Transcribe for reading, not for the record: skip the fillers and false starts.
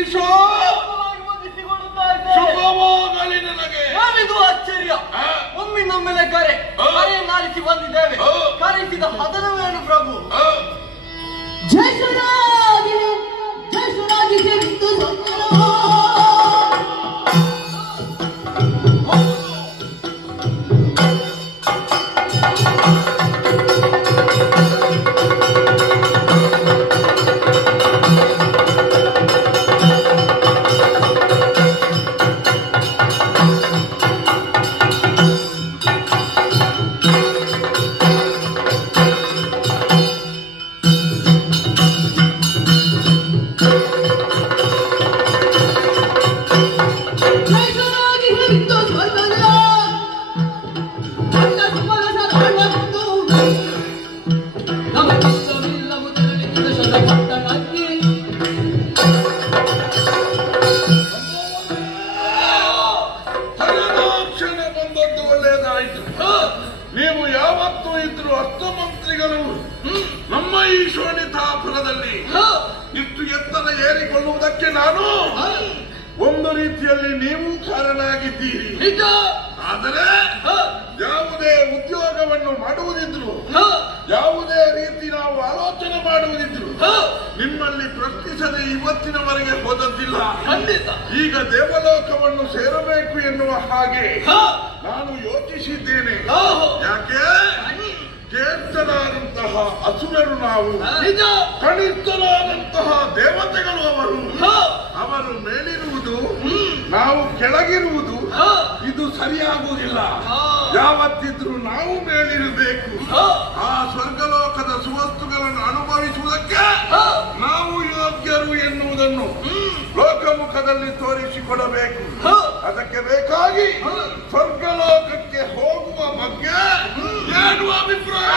ಈಶೋ ಶುಭವಾಗಲಿ ನನಗೆ. ನಾವಿದು ಆಶ್ಚರ್ಯ. ಒಮ್ಮೆ ನಮ್ಮೆಲೆ ಕರೆಯನ್ನು ಆಲಿಸಿ ಬಂದಿದ್ದೇವೆ. ಕರೆಸಿದ ಹದನವೇನು ಪ್ರಭು? ಜಯಸುರಾಗಿ ನೀವು ಯಾವತ್ತೂ ಇದ್ರು ಅರ್ಥಮಂತ್ರಿಗಳು ನಮ್ಮ ಈ ಶೋಣಿತಾಪುರದಲ್ಲಿ ಇಷ್ಟು ಎತ್ತರ ಏರಿಕೊಳ್ಳುವುದಕ್ಕೆ ನಾನು ಒಂದು ರೀತಿಯಲ್ಲಿ ನೀವು ಕಾರಣ ಆಗಿದ್ದೀರಿ. ಆದರೆ ಯಾವುದೇ ಉದ್ಯೋಗವನ್ನು ಮಾಡುವುದಿದ್ರು, ಯಾವುದೇ ರೀತಿ ನಾವು ಆಲೋಚನೆ ಮಾಡುವುದಿದ್ರು ನಿಮ್ಮಲ್ಲಿ ಪ್ರಶ್ನಿಸದೆ ಇವತ್ತಿನವರೆಗೆ ಹೋದದ್ದಿಲ್ಲ. ಈಗ ದೇವಲೋಕವನ್ನು ಸೇರಬೇಕು ಎನ್ನುವ ಹಾಗೆ ನಾನು ಯೋಚಿಸಿದ್ದೇನೆ. ಯಾಕೆ ಜ್ಯೇಷ್ಠರಾದಂತಹ ಅಸುರರು ನಾವು, ಕನಿಷ್ಠರಾದಂತಹ ದೇವತೆಗಳು ಅವರು ಮೇಲಿರುವುದು, ನಾವು ಕೆಳಗಿರುವುದು, ಇದು ಸರಿಯಾಗುವುದಿಲ್ಲ. ಯಾವತ್ತಿದ್ರೂ ನಾವು ಮೇಲಿರಬೇಕು. ಆ ಸ್ವರ್ಗಲೋಕದ ಸುವಸ್ತುಗಳನ್ನು ಅನುಭವಿಸುವುದಕ್ಕೆ ನಾವು ಯೋಗ್ಯರು ಎನ್ನುವುದನ್ನು ಲೋಕಮುಖದಲ್ಲಿ ತೋರಿಸಿಕೊಡಬೇಕು. ಅದಕ್ಕೆ ಬೇಕಾಗಿ ಸ್ವರ್ಗಲೋಕಕ್ಕೆ ಹೋಗುವ ಬಗ್ಗೆ ಏನು ಅಭಿಪ್ರಾಯ?